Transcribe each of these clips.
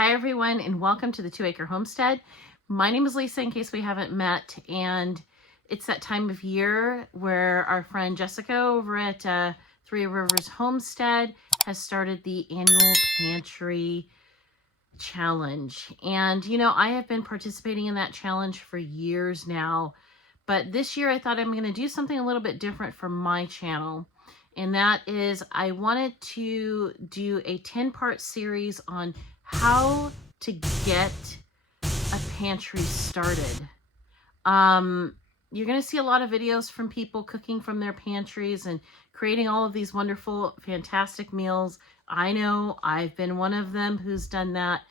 Hi everyone, and welcome to the 2 Acre Homestead. My name is Lisa, in case we haven't met, and it's that time of year where our friend Jessica over at Three Rivers Homestead has started the annual pantry challenge. And I have been participating in that challenge for years now, but this year I thought I'm going to do something a little bit different for my channel. And that is, I wanted to do a 10-part series on how to get a pantry started. You're going to see a lot of videos from people cooking from their pantries and creating all of these wonderful, fantastic meals. I know I've been one of them who's done that.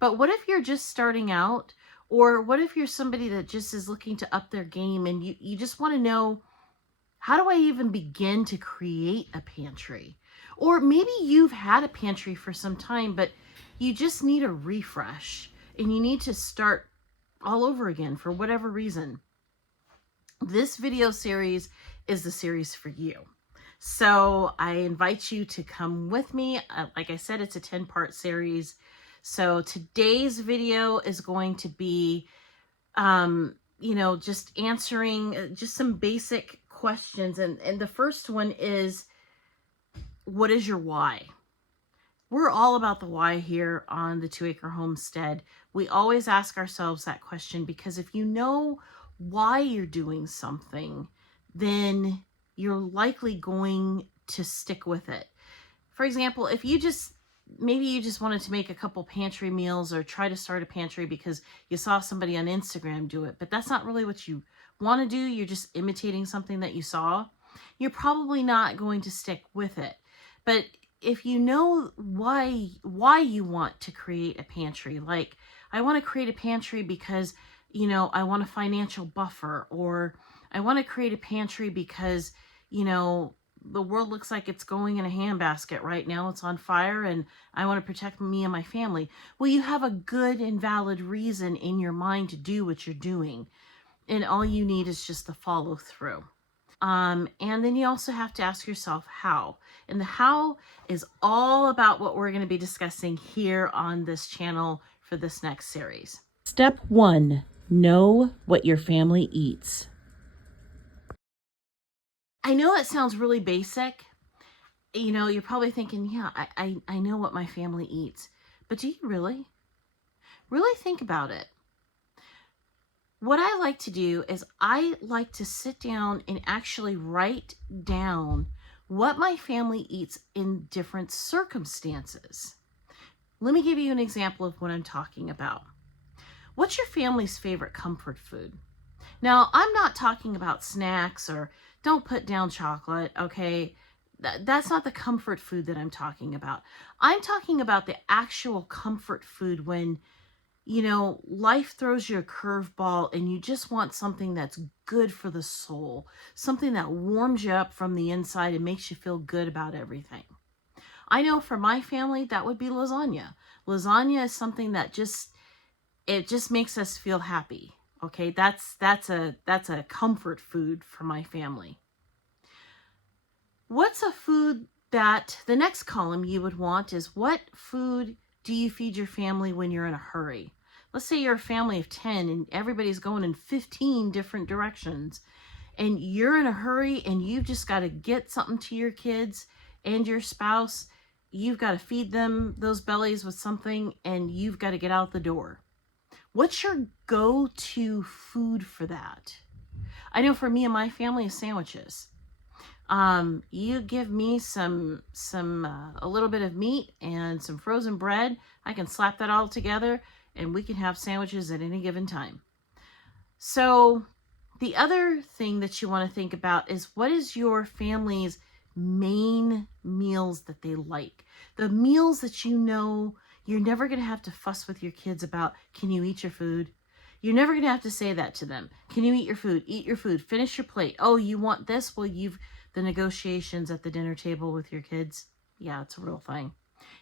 But what if you're just starting out? Or what if you're somebody that just is looking to up their game and you just want to know, how do I even begin to create a pantry? Or maybe you've had a pantry for some time, but you just need a refresh and you need to start all over again for whatever reason. This video series is the series for you. So I invite you to come with me. Like I said, it's a 10-part series. So today's video is going to be, just answering just some basic questions. And the first one is, what is your why? We're all about the why here on the 2 Acre Homestead. We always ask ourselves that question because if you know why you're doing something, then you're likely going to stick with it. For example, if maybe you just wanted to make a couple pantry meals or try to start a pantry because you saw somebody on Instagram do it, but that's not really what you want to do. You're just imitating something that you saw. You're probably not going to stick with it. But if you know why you want to create a pantry, like I want to create a pantry because, I want a financial buffer, or I want to create a pantry because, the world looks like it's going in a handbasket right now. It's on fire and I want to protect me and my family. Well, you have a good and valid reason in your mind to do what you're doing. And all you need is just the follow through. And then you also have to ask yourself how. And the how is all about what we're going to be discussing here on this channel for this next series. Step 1, know what your family eats. I know it sounds really basic. You're probably thinking, yeah, I know what my family eats. But do you really? Really think about it. What I like to do is I like to sit down and actually write down what my family eats in different circumstances. Let me give you an example of what I'm talking about. What's your family's favorite comfort food? Now, I'm not talking about snacks or don't put down chocolate, okay? That's not the comfort food that I'm talking about. I'm talking about the actual comfort food when, life throws you a curveball and you just want something that's good for the soul, something that warms you up from the inside and makes you feel good about everything. I know for my family, that would be lasagna. Lasagna is something that just makes us feel happy. Okay, that's a comfort food for my family. What's a food that the next column you would want is, what food do you feed your family when you're in a hurry? Let's say you're a family of 10 and everybody's going in 15 different directions and you're in a hurry and you've just got to get something to your kids and your spouse. You've got to feed them those bellies with something and you've got to get out the door. What's your go-to food for that? I know for me and my family is sandwiches. You give me a little bit of meat and some frozen bread. I can slap that all together and we can have sandwiches at any given time. So the other thing that you want to think about is, what is your family's main meals that they like? The meals that you're never going to have to fuss with your kids about. Can you eat your food? You're never going to have to say that to them. Can you eat your food? Eat your food. Finish your plate. Oh, you want this? Well, the negotiations at the dinner table with your kids. Yeah, it's a real thing.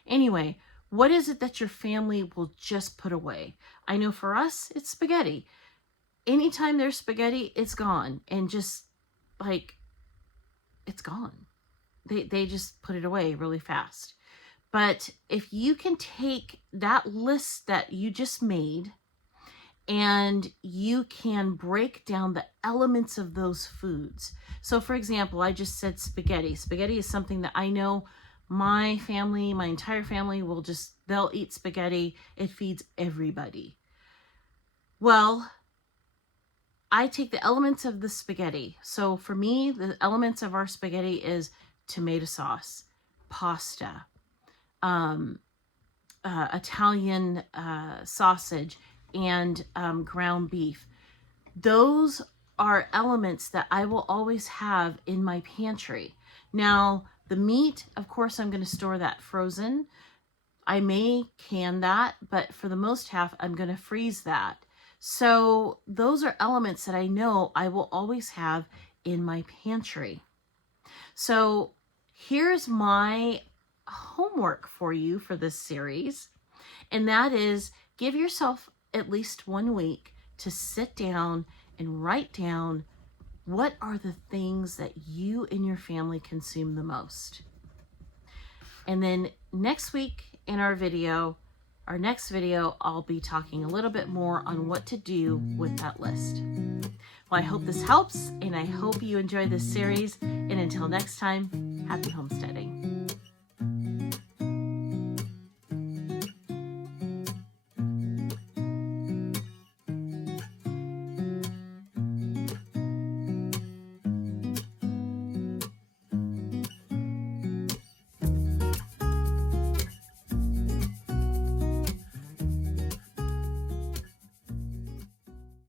Anyway, what is it that your family will just put away? I know for us, it's spaghetti. Anytime there's spaghetti, it's gone. And just like, it's gone. They just put it away really fast. But if you can take that list that you just made and you can break down the elements of those foods. So for example, I just said spaghetti. Spaghetti is something that I know my family, my entire family they'll eat spaghetti. It feeds everybody. Well, I take the elements of the spaghetti. So for me, the elements of our spaghetti is tomato sauce, pasta, Italian sausage, and ground beef. Those are elements that I will always have in my pantry. Now, the meat, of course, I'm going to store that frozen. I may can that, but for the most half, I'm going to freeze that. So those are elements that I know I will always have in my pantry. So here's my homework for you for this series, and that is give yourself at least 1 week to sit down and write down what are the things that you and your family consume the most. And then next week in our next video, I'll be talking a little bit more on what to do with that list. Well, I hope this helps, and I hope you enjoy this series. And until next time, happy homesteading.